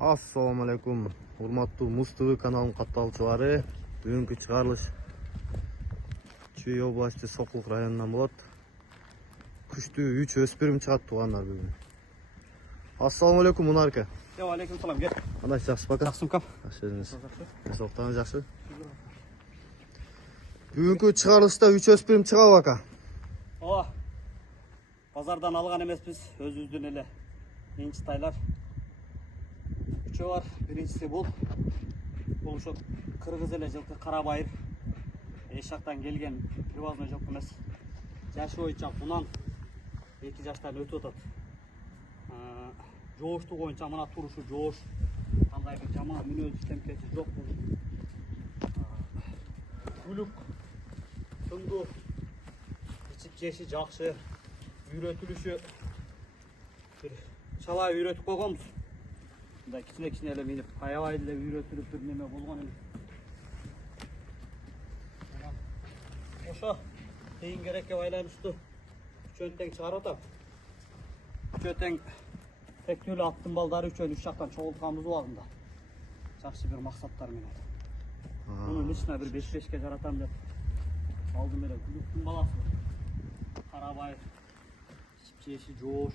Assalamu alaikum. Урматтуу Муз ТВ каналынын катталуучулары. Бүгүнкү чыгарылыш Чүй областы Сокулук районунан болот. Күчтүү 3 өспүрүм чыгат туугандар бүгүн. Assalamu alaikum Мунарка. Алейкум салам. Кел. Кандай жакшы бака? Жакшысың кап. Жакшы өзүңүз. Соктоңуз жакшы. Бүгүнкү чыгарылышта 3 өспүрүм чыгабы ака? Ооба. Базардан алган эмеспиз, өзүбүздүн эле инчтайлар. Үчөө бар. Биринчиси бул ошо кыргыз эле жылкы Карабайыр. Эч жактан келген привозной жылкы эмес. Жашы боюнча мунан 2 жаштан өтүп атат. Жооштук боюнча мына турушу жоош. Кандай бир жаман мүнөз темкеси жок бул. Күлүк, сыңдуу, ичип жеши жакшы, үйрөтүлүшү бир чала үйрөтүп койгонбуз. Мындай кичине эле минип, аябай эле үйрөтүлүп бир неме болгон эле. Ошо тең керекке байланыштуу үчөөнү тең чыгарып атам. Үчөө тең тектүүлүү аттын балдары үчөөнү 3 жактан чогултканбыз убагында. Жакшы бир максаттар менен. Муну лично бир 5-5ке жаратам деп алдым эле. Күлүктүн баласы. Карабайыр. Чеши жоош.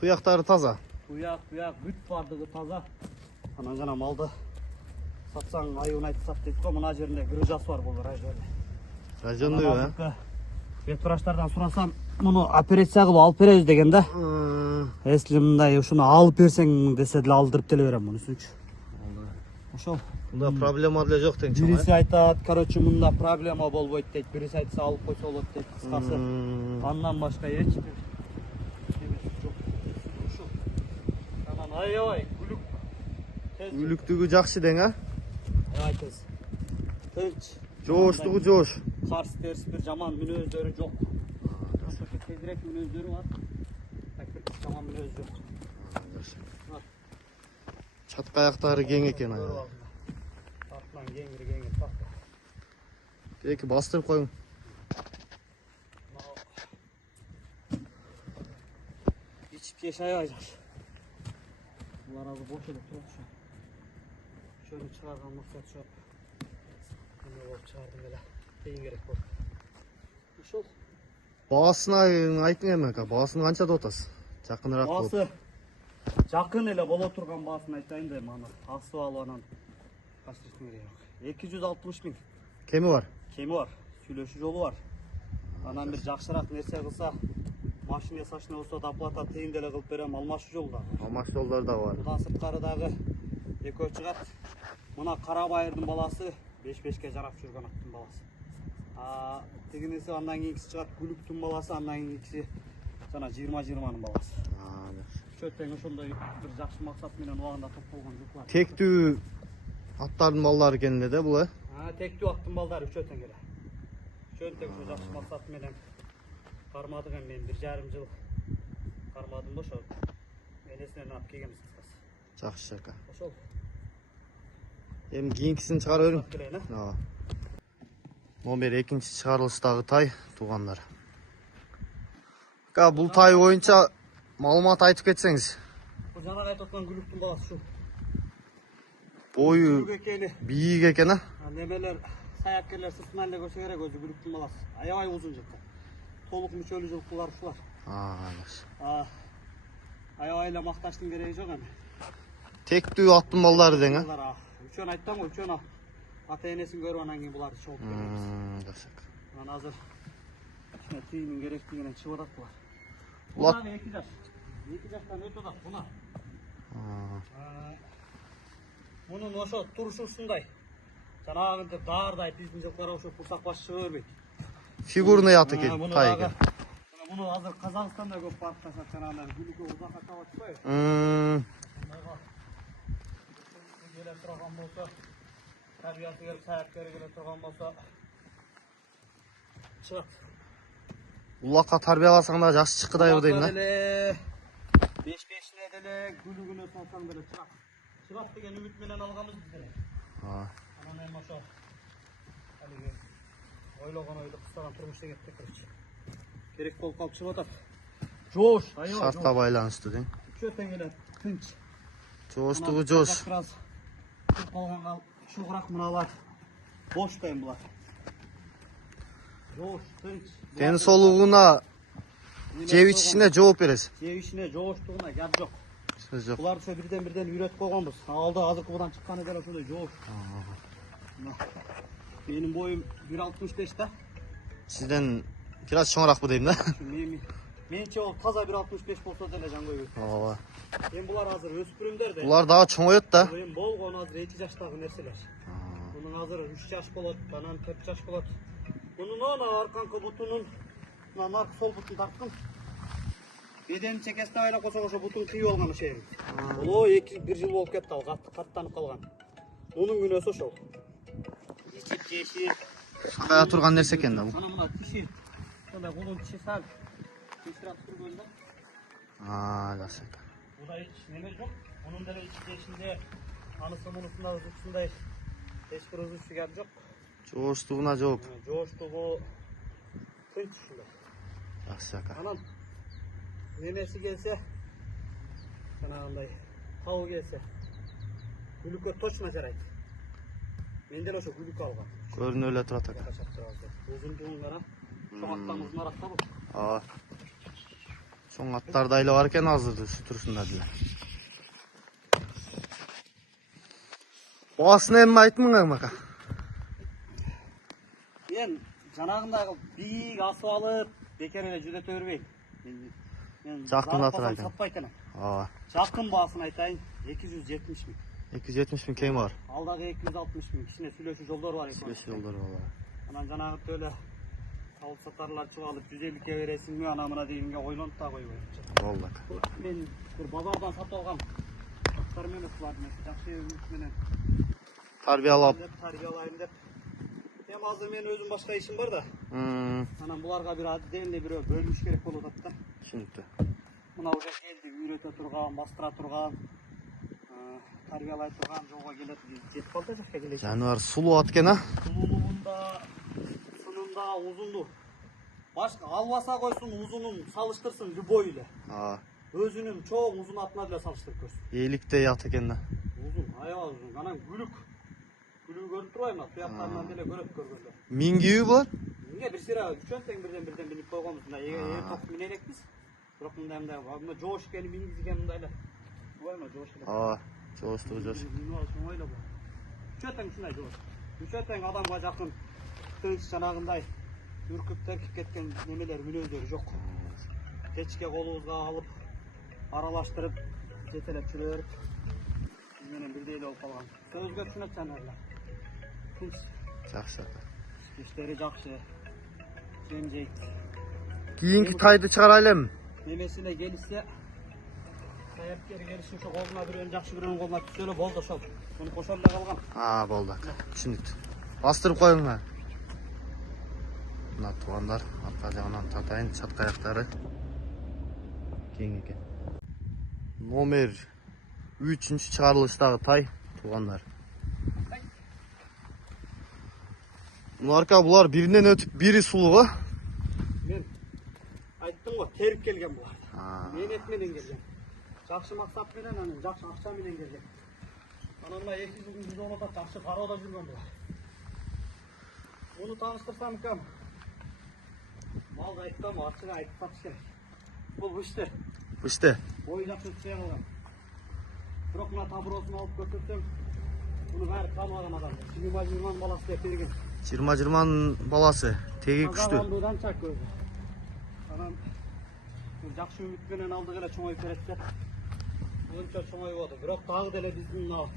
Туяктары таза. Туяк, бүт бардыгы таза. Анан жана малды сатсаң айыбын айтып сат дейт го. Мына жеринде грыжасы бар бул районда. Райондой, Ветврачтардан сурасам, муну операция кылып алып беребиз деген да. Если мындай ушуну алып берсең десе деле алдырып деле берем мунусучу. Ошол. Мында проблема деле жок тең чоң. Бириси айтат, короче, мында проблема болбойт дейт. Бириси айтса алып койсо болот дейт. Кыскасы. Андан башка эч бир немеси жок. Ушул. Анан аябай күлүк. Үлүктүгү жакшы дең, а? Аябай тез. Тынч. Жооштугу жоош. Карсы терс бир жаман мүнөздөрү жок. Ошо тезирээк мүнөздөрү бар. Так бир жаман мүнөз жок. Чатка аяктары кең экен аябай. Артынан кеңири так. Эки бастырып коюң. Ичип жеш аябай жакшы. Булар азыр бош эле турат ушу. Чөнү чыгарган максат ушу. Эме болуп чыгардым эле. Тең керек болуп. Ушул. Баасын айтың эми ака, баасын канча деп атасыз? Жакыныраак болуп. Баасы жакын эле боло турган баасын айтайын да, мана асып алып анан качтырыштын кереги жок. 260 000. Кеми бар? Кеми бар, сүйлөшүү жолу бар. Анан бир жакшыраак нерсе кылса, машина сачына болсо доплата тыйын деле кылып берем, алмашуу жолу да. Алмаш жолдор да бар. Будан сырткары дагы экөө чыгат. Мына Карабайырдын баласы 5-5ке жарап жүргөн аттын баласы. Тигинеси андан кийинкиси чыгат Күлүктүн баласы, андан кийинкиси жана 20-20нын баласы. Үчөө тең ошондой бир жакшы максат менен убагында топтолгон жуклар. Тектүү аттардын балдары экен эле да бул, э? Тектүү аттын балдары үчөө тең эле. Үчөө тең ошо жакшы максат менен кармадык эми мен 1,5 жыл кармадым да ошо энесинен алып келгенбиз кыскасы. Жакшы ака. Ошол. Эми кийинкисин чыгарып бериң. Ооба. Номер 2-нчи чыгарылыштагы тай туугандар. Ака, бул тай боюнча маалымат айтып кетсеңиз. Бул жанагы айтып аткан Күлүктүн баласы шу. Бою бийик экен, а? Немелер, саяпкерлер сыртынан эле көрсө керек, өзү Күлүктүн баласы. Аябай узун жылкы. Толук мүчөлүү жылкылар ушулар. Жакшы. Аябай эле макташтын кереги жок эми. Тектүү аттын балдары дең, а? Үчөөнү айттым го, үчөөнү ата энесин көрүп анан кийин буларды чогулуп келебиз. Жакшы. Анан азыр кичине тыйымдын керектигинен чыгып атат булар. Булар 2 жаш. 2 жаштан өтүп атат буна. Мунун ошо турушу ушундай. Жанагынтип даардай биздин жылкылар ошо курсак баш чыга бербейт. Фигурный ат экен, тай экен. Муну азыр Казакстанда көп барып калсак, жанагындай Күлүккө узакка чаап атпайбы? Келе турган болсо, табияты келип саяпкери келе турган болсо чыгат. Улакка тарбияласаң да жакшы чыккыдайбы дейм да. 5-5-не деле күлүгүнө салсаң деле чыгат. Чыгат деген үмүт менен алганбыз биз деле. Анан эми ошо алиги ойлогон ойду кыстаган турмуш деген керек болуп калып чыгып атат. Жоош, аябай. Шартка байланыштуу дең. Çöten gelen tınç. Çoğuştuğu coş. Biraz kalgan şu bırak mınalar. Boş dayım bular. Joş, tınç. Ten soluğuna ceviç içine cevap veres. Ceviç içine joştuğuna gel yok. Söz yok. Bular şöyle birden üret koyganbız. Aldı hazır kubadan çıkan eder şöyle joş. Benim boyum 1.65 da. Sizden biraz çoğurak bu diyeyim da. Mençe o taza 1.65 bolsa deleceğim koyuyor. Aa. Ben bular hazır öspürümler de. Bunlar daha çoğuyot da. Ben bol kon hazır 2 yaştagı nerseler. Bunun hazır 3 yaş bolat, banan 4 yaş bolat. Bunun ona arkankı butunun nark sol butun tarttım. Bedeni çekeste ayla koşa butun kıyı olganı şeyim. O 1 yıl bolup ketdi al, kattanıp kalgan. Bunun günösü şol. İçip yeşil. Kaya turgan nerse eken da bu. Ana mına tişi. Şöyle kolun tişi sar. Tişirat turganda. Aa, yaxşı ekan. Bu da hiç nemiz yok. Onun da içinde anısı munusunda hızlısında hiçbir hızlısı geldi yok. Çoğuştuğuna cevap. Coştuğu tınç şunda. Yaxşı ekan. Anam nenesi gelse kanağınday tavuğu gelse gülükö toçma jarayt. Mendel oşo gülük algan. Görün öyle turat ekan. Uzunduğun gara çoğattan uzun arakta bu. Aa. Son atlar daylı varken hazırdı sütürsünler diye. Boğasını emme aytmın maka. Ben janagındagy big asып alıp bekер эле жүдөтө бербейм. Men Жақын атыр екен. Satpaytын. Aa. Жақын баасын айтайын 270 миң. 270 bin kemi var. Алдагы 260 миң. Кичине сүйлөшүү жолдор бар экен. Beş yolları valla. Анан жанагы эле алып сатарлар чыгалып 150 бересиңби ана мына дегенге ойлонуп да койбойт. Valla. Мен бир базардан сатып алгам. Аттар менен буларды жакшы үмүт менен Tarbiyalap. тарбиялайын деп. Эми азыр мен өзүм башка ишим бар да. Анан буларга бир отдельный бирөө бөлүнүш керек болуп атат да. Şimdi. Мына уже келди үйрөтө турган, бастыра турган, тарбиялай турган жолго келет. Жетип калды жакка келет. Janvar sulu atken ha. Сулуулугунда, сынында, узунду. Башка албаса койсун, узунун салыштырсын любой эле. Aa. Өзүнүн чоң узун атына деле салыштырып көрсүн. Yeğlikte yat eken de. Узун, аябай узун. Анан гүлүк. Гүлүк көрүп турбайбы? Туяктарынан деле көрөт көргөндө. Mingiyi var. Эмне бир сыйра үчөн тең birden бинип койгонбуз. Мына ток мине элекпиз. Бирок мындай мына жоош экени мингиз экен мындай эле. Буйма жоош эле. Aa. Çoğuştuğu coş. Оңой эле бу. Үчөө тең ушундай жоош. Үчөө тең адамга жакын. Тынч жанагындай үркүп теркип кеткен немелер мүнөздөрү жок. Кечке колубузга алып аралаштырып жетелеп жүрөп биз менен бирдей эле болуп калган. Сөзгө түшүнөт жанагылар. Тынч. Yaxşı. İşleri жақсы. Жемжейт. Kiyinki taydı çıkarayım. Немесіне келсе, саяпкері келсе, şu қолына біреуін жақсы біреуін қолына түссе эле болды ошол. Bunu қошам да қалған. Aa, boldu. Düşündük. Bastırıp koyun ha. Mına tuğanlar. Arka жағынан tatayın. Çatka ayakları. Keng eken. Nomer 3. çıkarılıştagı tay. Tuğanlar. Bular birinden ötüp biri suluğu. Мен айттым ғой, теріп келген бұлар. Aa. Менет менен келген. Жақсы мақсат менен, анан жақсы ақша менен келген. Анан мына 2 жылдың жүзі олата жақсы кароодо жүргөн бұлар. Оны тааныштырсам экен. Малды айтпам, ачык айтып сатыш керек. Бул бышты. İşte. Ой жақсы түшө калган. Бирок мына табыроосун алып көрсөтсөм, буну баары тааныбаган адам. 20 баласы деп берген. 20 balası. Tegi güçlü. Азамандуудан чак өзү. Анан жакшы үмүт менен алдык эле чоңоюп берет деп. Мынча чоңоюп атат. Бирок дагы деле биздин мына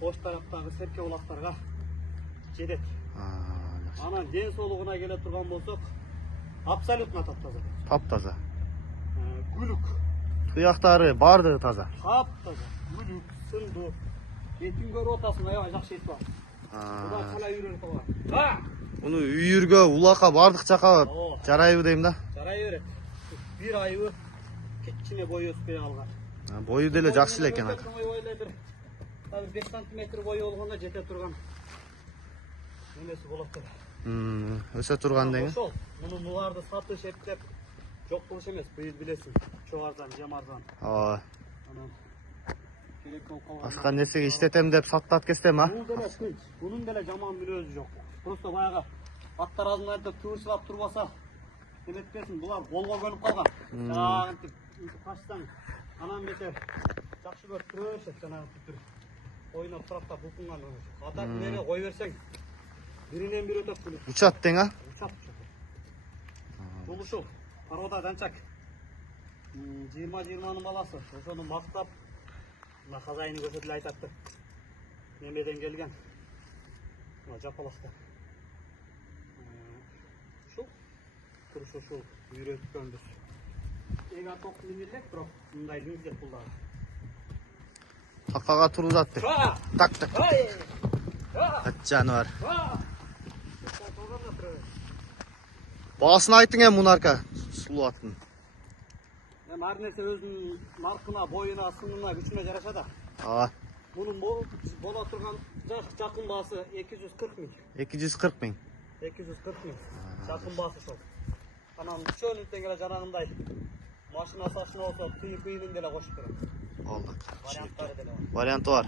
бош тарактагы серке булактарга жетет. Aa. Анан ден соолугуна келе турган болсок, абсолютно таптаза. Taptaza. Гүлүк, Tuyakları bardığı taza. таптаза. Гүлүк, сынду. Этин көрүп атасың, аябай жакшы этип алат. Буга Aa. калай үйрөнүп калган. Ha! Bunu үйürgө, улака бардык жака жарайбы дейм да. Жарай берет. Bir айы кичине бою өспөй калган. Boyu деле жакшы эле экен aka. Tabii 5 santimetre boyu olganda jete turgan nemesi bolot da. Öse turgan deң. Ошол, муну буларды сатыш эптеп жок кылыш эмес, быйыл билесиң. Чоң арзан, жем арзан. Aa. Başka nesege işletem dep sattap kestem ha? Бул деле тынч. Bunun деле жаман мүнөзү жок. Просто баягы аттар азынайда тыбырчылап турбаса эметпесин, булар голго көнүп калган. Жанагынтип качсаң, анан бетер жакшы көрүп тура беришет, жанагынтип ойноп турактап булкунган. Ата нере кой берсең, биринен бири өтөп күлүп. Учат тең а? Учат. Бул ушул парода жанчак. 20-20нын баласы. Ошону мактап мына хозяйны көрсөтүп эле айтатты. Немеден келген. Мына жапалакта. Ушул турушу ушул үйрөткөнбүз. Эга ток минилек, бирок мындай линзет булдагы. Такага турузатты. Так так. Жаныбар. Баасын айтың эми мунарка сулуу аттын. Ар нерсе өзүнүн наркына, боюна, сынына, күчүнө жараша да. Bunun bola turgan jakın baası 240 ming. 240 ming. 240 ming. Jakın baası şol. Anam çölünden gele janagınday maşina saçına olsa kıyının dele koşup durur. Oldu. Variantlары dele var. Variantı var.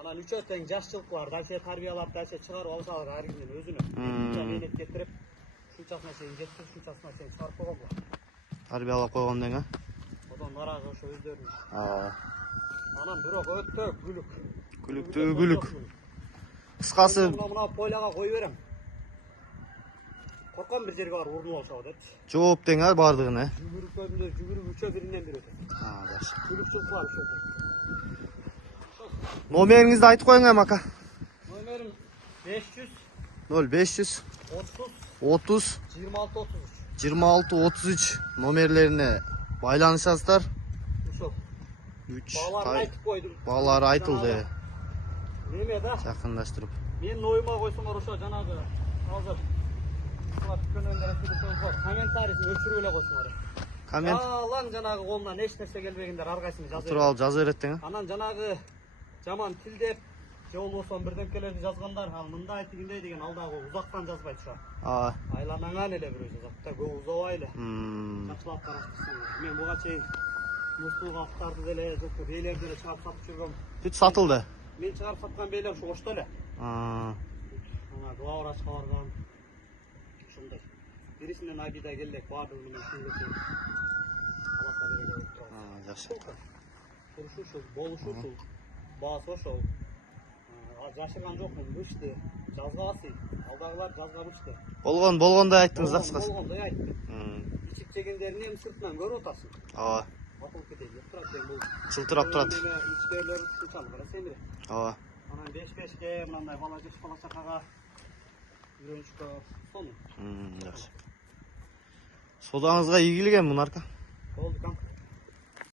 Anan üç öten yaşçılık var. Daşe tarbiyalap, daşe çıkarıp alsalar her günden özünü. Menet getirip şunçasına şeyin getirip şunçasına şeyin çıkarıp koygan var. Tarbiyalap koygan deň ha? Odan narağı şu özlerinin. Anam bürok öttö gülük. Gülüktü gülük. Kıskası Muna poylaga koy berem. Korkan bir jerge var urnup alsa dep. жооп тең ha бардыгына. Жүгүрүп көбүндө жүгүрүп үчө биринен бири өтөт. Жакшы. Gülükçülük var şu. Номериңизди айтып коюң эми ака. Номерим 500 0500 30 30 26 33. 26 33 номерлерине байланышасыздар. Uşul. 3 Bağlarını aytıp koydum. Bağlar айтылды. Neme da? Жакындаштырып. Men oyuma koysumlar uşa janagı. Hazır. Şular tükönöndere sürüsöz var. Kommentariyasini öçürüp ele koysumlar. Коммент Lan janagı kolundan eç nerse gelbeginder argaysını жазып. туралы жаза берет тең. Anan janagı жаман тилдеп же болбосо бирдемкелерди жазгандар, ал мындай тигиндей деген алдагы узактан жазбайт ша. Айланаңан эле бирөө жазат да көп узабайлы. Жакшылап караштырсын. Мен буга чейин мустулга аттарды деле, жокко бейлерди деле чыгарып сатып жүргөм. Бүт сатылды. Мен чыгарып саткан бейлер ушу ошто эле. Ана дуа урачка барган. Ушундай. Бирисинен айбида келдек баардыгы менен сүйлөшүп. Алакка бере Жакшы. Турушу ушул, болушу ушул. Баасы ошол. Жашырган жокмун, бышты. Жазгабасы. Алдагылар жазгабышты. Болгондой айттыңыз да кыскасы. Болгондой айтты. İçip çekendерин эми сыртынан көрүп атасың. Атылып кетейин деп турат эми бул. Чылтырап турат. İçкерлер ушунчалык караса эмне? Анан 5-5ке мындай бала жеш бала чакага үйрөнүшкө сону. Жакшы. Содаңызга ийгилик эми мунарка.